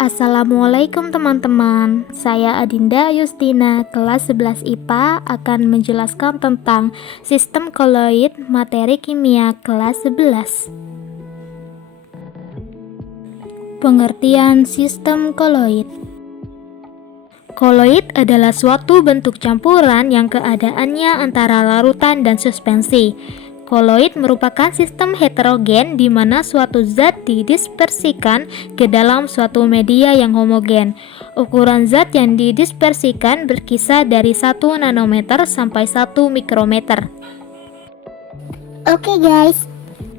Assalamualaikum teman-teman, saya Adinda Yustina, kelas 11 IPA akan menjelaskan tentang sistem koloid materi kimia kelas 11. Pengertian sistem koloid. Koloid adalah suatu bentuk campuran yang keadaannya antara larutan dan suspensi. Koloid merupakan sistem heterogen di mana suatu zat didispersikan ke dalam suatu media yang homogen. Ukuran zat yang didispersikan berkisar dari 1 nanometer sampai 1 mikrometer. Oke guys,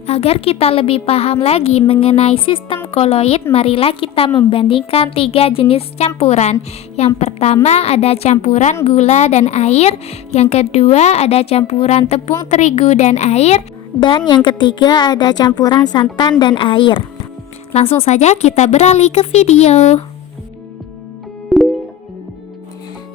Agar kita lebih paham lagi mengenai sistem koloid, marilah kita membandingkan 3 jenis campuran. Yang pertama ada campuran gula dan air, yang kedua ada campuran tepung terigu dan air, dan yang ketiga ada campuran santan dan air. Langsung saja kita beralih ke video.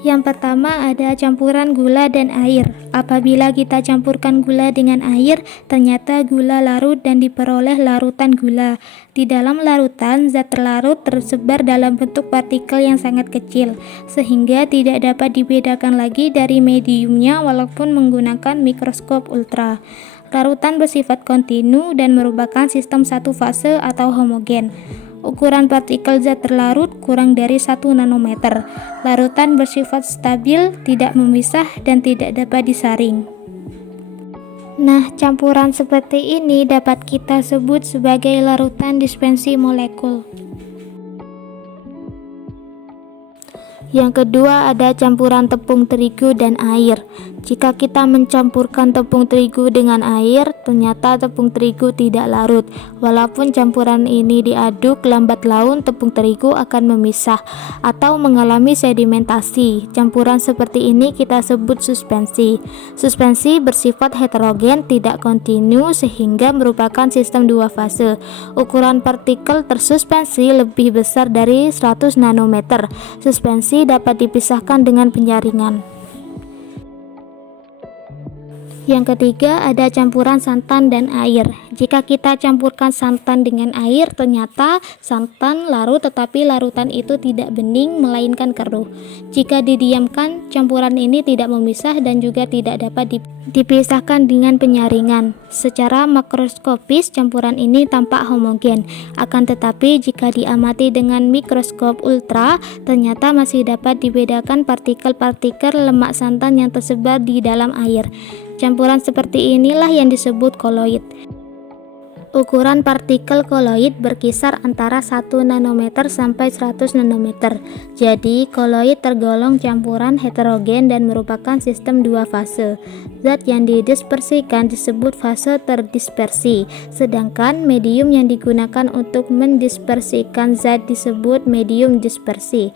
Yang pertama ada campuran gula dan air. Apabila kita campurkan gula dengan air, ternyata gula larut dan diperoleh larutan gula. Di dalam larutan, zat terlarut tersebar dalam bentuk partikel yang sangat kecil, sehingga tidak dapat dibedakan lagi dari mediumnya walaupun menggunakan mikroskop ultra. Larutan bersifat kontinu dan merupakan sistem satu fase atau homogen. Ukuran partikel zat terlarut kurang dari 1 nanometer. Larutan bersifat stabil, tidak memisah, dan tidak dapat disaring. Nah, campuran seperti ini dapat kita sebut sebagai larutan dispersi molekul. Yang kedua ada campuran tepung terigu dan air. Jika kita mencampurkan tepung terigu dengan air, ternyata tepung terigu tidak larut. Walaupun campuran ini diaduk lambat laun, tepung terigu akan memisah atau mengalami sedimentasi. Campuran seperti ini kita sebut suspensi. Suspensi bersifat heterogen, tidak kontinu, sehingga merupakan sistem 2 fase. Ukuran partikel tersuspensi lebih besar dari 100 nanometer. Suspensi dapat dipisahkan dengan penyaringan. Yang ketiga ada campuran santan dan air. Jika kita campurkan santan dengan air, ternyata santan larut, tetapi larutan itu tidak bening melainkan keruh. Jika didiamkan, campuran ini tidak memisah dan juga tidak dapat dipisahkan dengan penyaringan. Secara makroskopis campuran ini tampak homogen. Akan tetapi jika diamati dengan mikroskop ultra, ternyata masih dapat dibedakan partikel-partikel lemak santan yang tersebar di dalam air. Campuran seperti inilah yang disebut koloid. Ukuran partikel koloid berkisar antara 1 nanometer sampai 100 nanometer. Jadi, koloid tergolong campuran heterogen dan merupakan sistem 2 fase. Zat yang didispersikan disebut fase terdispersi, sedangkan medium yang digunakan untuk mendispersikan zat disebut medium dispersi.